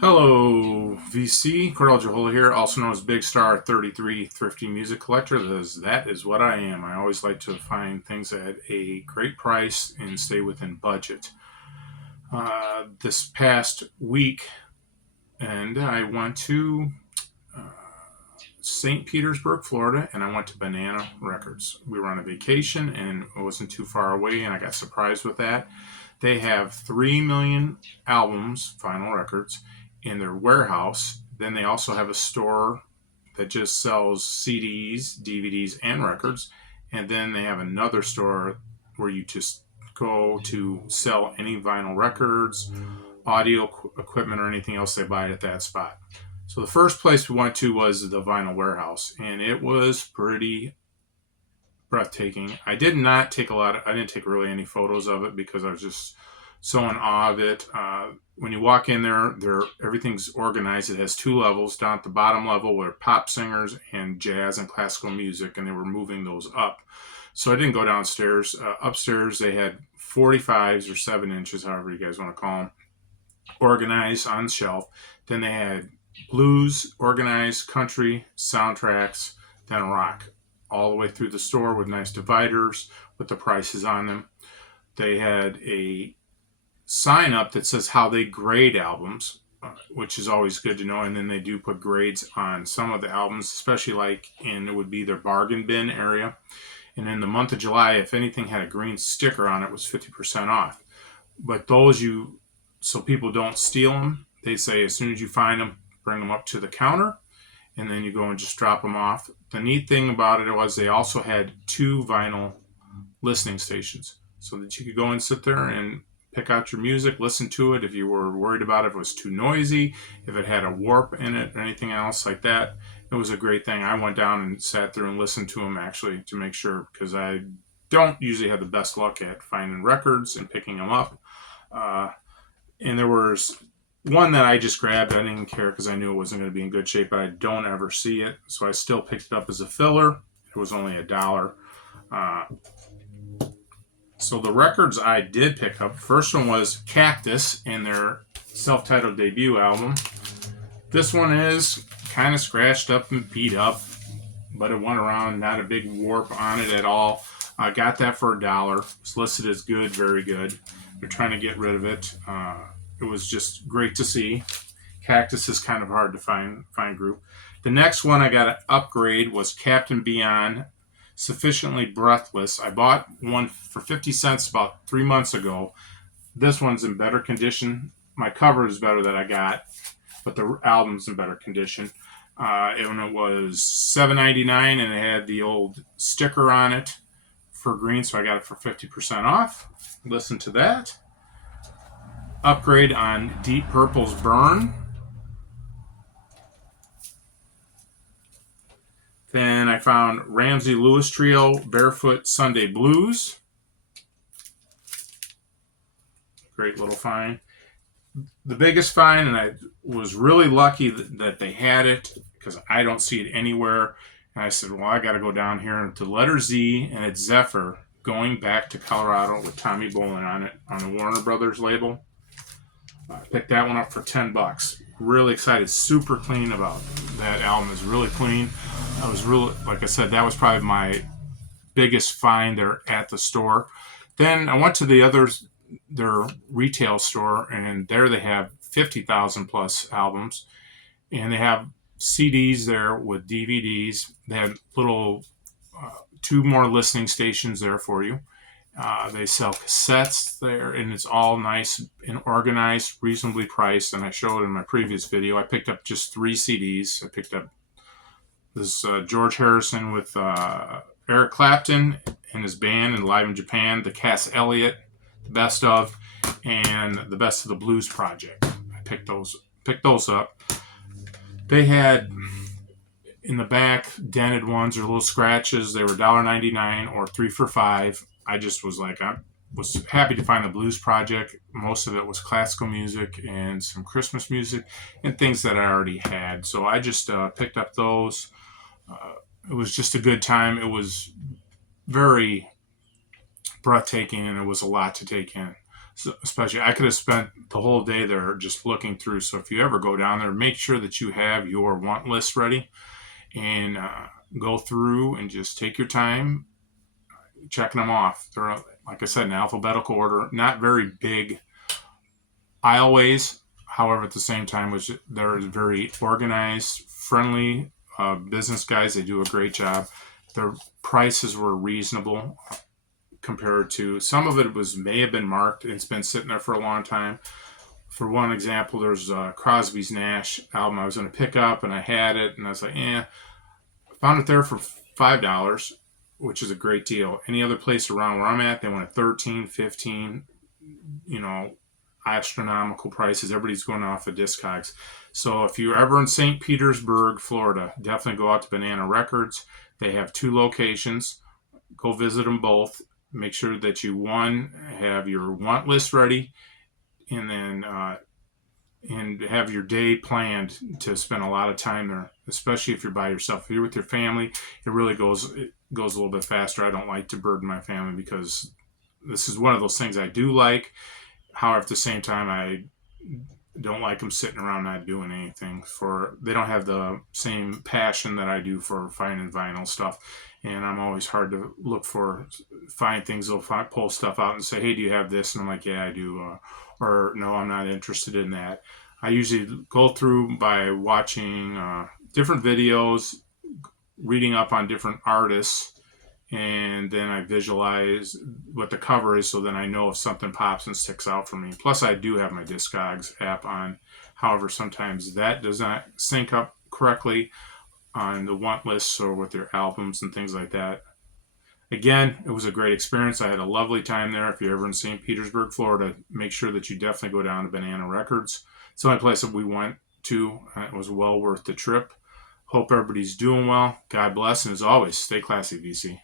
Hello, VC. Cordell Jehola here, also known as Big Star 33 Thrifty Music Collector. That is what I am. I always like to find things at a great price and stay within budget. This past week, and I went to uh, St. Petersburg, Florida, and I went to Banana Records. We were on a vacation, and it wasn't too far away, and I got surprised with that. They have 3 million albums, vinyl records, in their warehouse. Then they also have a store that just sells CDs, DVDs, and records. And then they have another store where you just go to sell any vinyl records, audio equipment, or anything else they buy at that spot. So the first place we went to was the Vinyl Warehouse, and it was pretty breathtaking. I didn't take really any photos of it because I was just so in awe of it. When you walk in there, everything's organized. It has two levels. Down at the bottom level were pop singers and jazz and classical music, and they were moving those up. So I didn't go downstairs. Upstairs, they had 45s or 7 inches, however you guys want to call them, organized on the shelf. Then they had blues, organized, country, soundtracks, then rock, all the way through the store with nice dividers with the prices on them. They had a sign up that says how they grade albums, which is always good to know. And then they do put grades on some of the albums, especially like it would be their bargain bin area. And in the month of July, if anything had a green sticker on it, it was 50% off. But so people don't steal them, they say as soon as you find them, bring them up to the counter, and then you go and just drop them off. The neat thing about it was they also had 2 vinyl listening stations so that you could go and sit there and pick out your music, listen to it if you were worried about if it was too noisy, if it had a warp in it, or anything else like that. It was a great thing. I went down and sat there and listened to them actually to make sure, because I don't usually have the best luck at finding records and picking them up. And there was one that I just grabbed. I didn't care because I knew it wasn't going to be in good shape, but I don't ever see it. So I still picked it up as a filler. It was only $1. So the records I did pick up, first one was Cactus and their self-titled debut album. This one is kind of scratched up and beat up, but it went around, not a big warp on it at all. I got that for $1. It's listed as good, very good. They're trying to get rid of it. It was just great to see. Cactus is kind of hard to find group. The next one I got to upgrade was Captain Beyond, Sufficiently Breathless. I bought one for 50 cents about 3 months ago. This one's in better condition. My cover is better that I got, but the album's in better condition. And it was $7.99, and it had the old sticker on it for green, so I got it for 50% off. Listen to that. Upgrade on Deep Purple's Burn. Then I found Ramsey Lewis Trio Barefoot Sunday Blues. Great little find. The biggest find, and I was really lucky that they had it because I don't see it anywhere. And I said, well, I got to go down here to Letter Z, and it's Zephyr, Going Back to Colorado with Tommy Bolin on it on the Warner Brothers label. I picked that one up for $10. Really excited. Super clean about it. That album is really clean. I was really, like I said, that was probably my biggest find there at the store. Then I went to their retail store, and there they have 50,000 plus albums, and they have CDs there with DVDs. They have little 2 more listening stations there for you. They sell cassettes there, and it's all nice and organized, reasonably priced. And I showed in my previous video, I picked up just 3 CDs. I picked up this George Harrison with Eric Clapton and his band and Live in Japan, the Cass Elliot, the Best of, and the Best of the Blues Project. I picked those up. They had in the back dented ones or little scratches. They were $1.99 or 3 for $5. I just was like, I was happy to find the Blues Project. Most of it was classical music and some Christmas music and things that I already had. So I just picked up those. It was just a good time. It was very breathtaking, and it was a lot to take in. So especially, I could have spent the whole day there just looking through. So if you ever go down there, make sure that you have your want list ready and go through and just take your time checking them off. They're, like I said, in alphabetical order, not very big aisleways. However, at the same time, which they're very organized, friendly business guys. They do a great job. Their prices were reasonable compared to some of it was may have been marked and it's been sitting there for a long time. For one example, there's Crosby's Nash album I was going to pick up and I had it and I was like, found it there for $5, which is a great deal. Any other place around where I'm at, they want a 13, 15, you know, astronomical prices. Everybody's going off of Discogs. So if you're ever in St. Petersburg, Florida, definitely go out to Banana Records. They have 2 locations. Go visit them both. Make sure that you, one, have your want list ready, and then and have your day planned to spend a lot of time there, especially if you're by yourself. If you're with your family, it goes a little bit faster. I don't like to burden my family because this is one of those things I do like. However, at the same time, I don't like them sitting around not doing anything. They don't have the same passion that I do for finding vinyl stuff, and I'm always hard to find things. They'll pull stuff out and say, "Hey, do you have this?" And I'm like, "Yeah, I do," or "No, I'm not interested in that." I usually go through by watching different videos, reading up on different artists, and then I visualize what the cover is, so then I know if something pops and sticks out for me. Plus, I do have my Discogs app on. However, sometimes that does not sync up correctly on the want lists or with their albums and things like that. Again, it was a great experience. I had a lovely time there. If you're ever in St. Petersburg, Florida, make sure that you definitely go down to Banana Records. It's the only place that we went to. It was well worth the trip. Hope everybody's doing well. God bless. And as always, stay classy, VC.